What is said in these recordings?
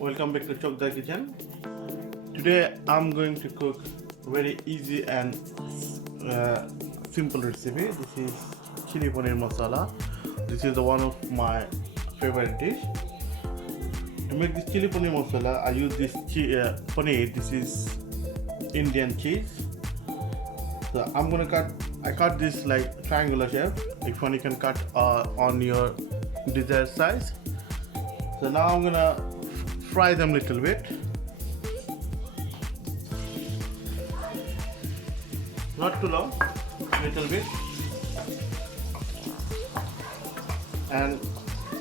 Welcome back to Chokda Kitchen. Today I'm going to cook very easy and simple recipe. This is chili paneer masala. This is one of my favorite dish. To make this chili paneer masala, I use this paneer. This is Indian cheese. So I'm gonna cut. I cut this like triangular shape. If one you can cut on your desired size. So now I'm gonna fry them a little bit. Not too long, little bit. And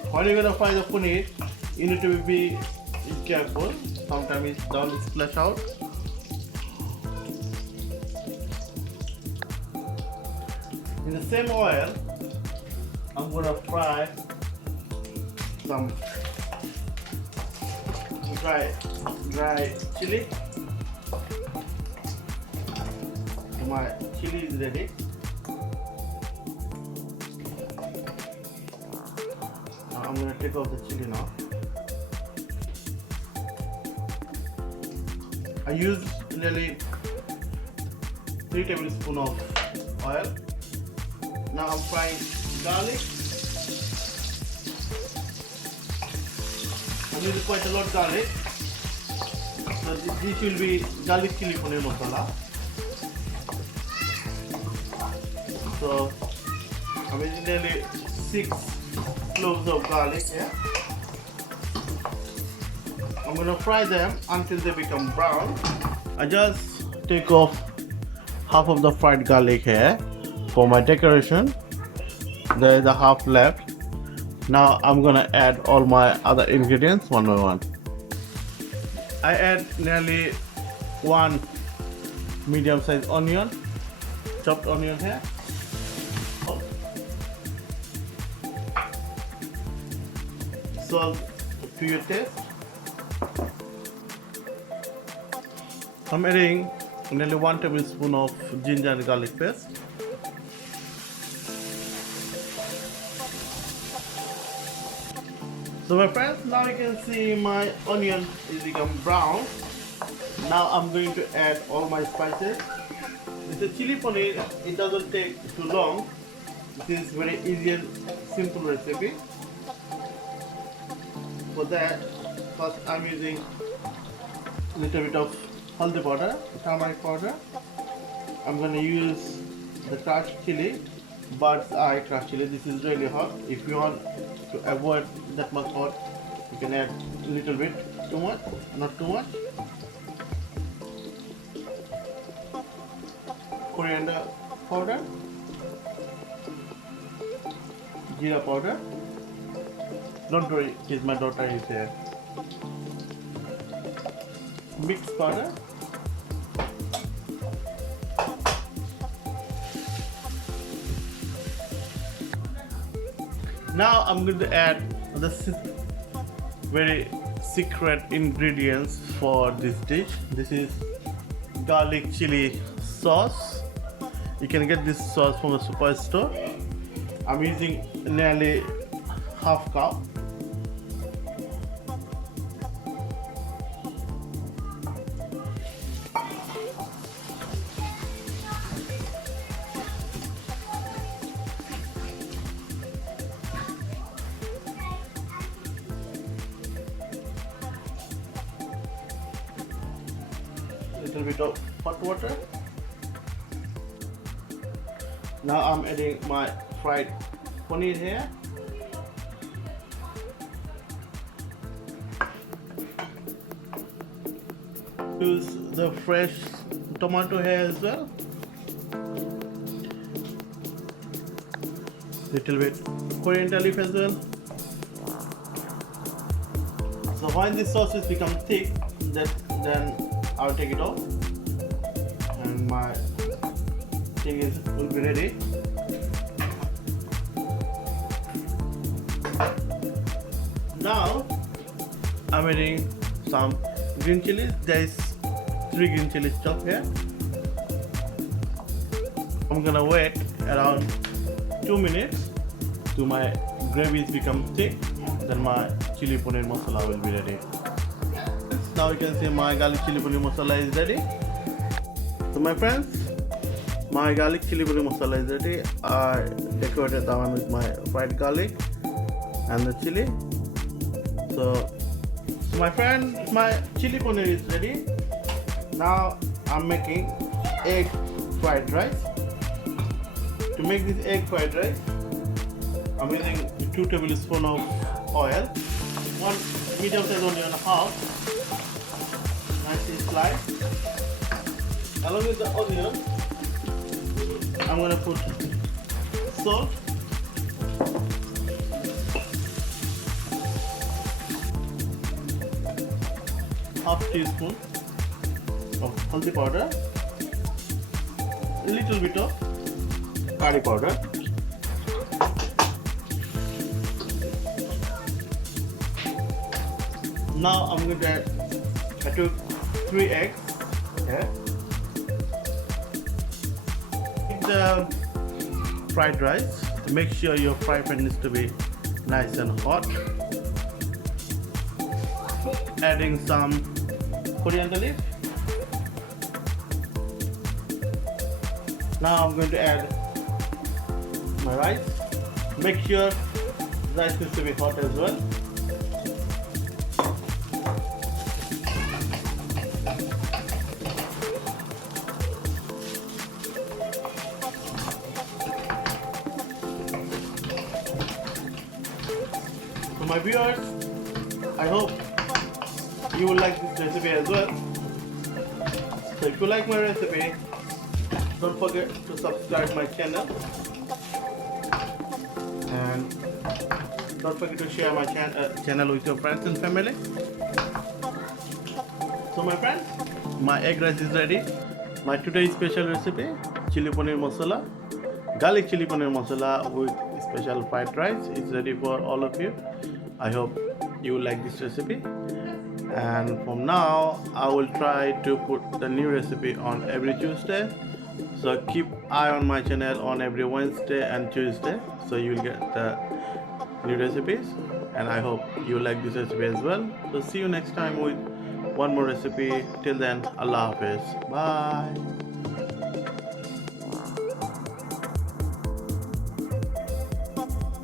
when you're gonna fry the paneer, you need to be careful. Sometimes it doesn't splash out. In the same oil, I'm gonna fry some dry chili. My chili is ready. Now I'm gonna take off the chili now. I use nearly 3 tablespoons of oil. Now I'm frying garlic. I need quite a lot of garlic. So this will be garlic chili paneer masala. So I'm using nearly 6 cloves of garlic here. I'm gonna fry them until they become brown. I just take off half of the fried garlic here for my decoration. There is a half left. Now I'm gonna add all my other ingredients one by one. I add nearly 1 medium-sized onion, chopped onion here. Salt to your taste. I'm adding nearly 1 tablespoon of ginger and garlic paste. So my friends, now you can see my onion is become brown. Now I'm going to add all my spices. This is chili paneer. It doesn't take too long. This is very easy and simple recipe. For that, first I'm using a little bit of haldi powder, turmeric powder. I'm going to use the crushed chili, bird's eye crushed chili. This is really hot. If you want to avoid that much hot, you can add a little bit, too much, not too much. Coriander powder, jeera powder. Don't worry, my daughter is here. Mixed powder. Now I'm going to add the very secret ingredients for this dish. This is garlic chili sauce. You can get this sauce from the superstore. I'm using nearly half cup. Little bit of hot water. Now I'm adding my fried paneer here. Use the fresh tomato here as well. Little bit coriander leaf as well. So when this sauce has become thick, then I'll take it off, and my thing will be ready. Now I'm adding some green chilies. There is 3 green chilies chopped here. I'm gonna wait around 2 minutes to my gravy become thick. Then my chili paneer masala will be ready. now you can see my garlic chili paneer masala is ready. So my friends, my garlic chili paneer masala is ready. I decorated that one with my fried garlic and the chili. So my friend, my chili paneer is ready. Now I'm making egg fried rice. To make this egg fried rice, I'm using 2 tablespoons of oil, 1 medium sized onion half, nicely sliced. Along with the onion, I'm gonna put salt, half teaspoon of haldi powder, little bit of curry powder, now I'm going to add, I took 3 eggs here. The fried rice, make sure your fry pan needs to be nice and hot. Adding some coriander leaf. Now I'm going to add my rice. Make sure rice needs to be hot as well. So my viewers, I hope you will like this recipe as well. So if you like my recipe, don't forget to subscribe my channel and don't forget to share my channel with your friends and family. So my friends, my egg rice is ready. My today's special recipe, chili paneer masala, garlic chili paneer masala with special fried rice is ready for all of you. I hope you like this recipe, and from now I will try to put the new recipe on every Tuesday. So keep eye on my channel on every Wednesday and Tuesday, so you'll get the new recipes, and I hope you like this recipe as well. So see you next time with one more recipe. Till then, Allah Hafiz. Bye.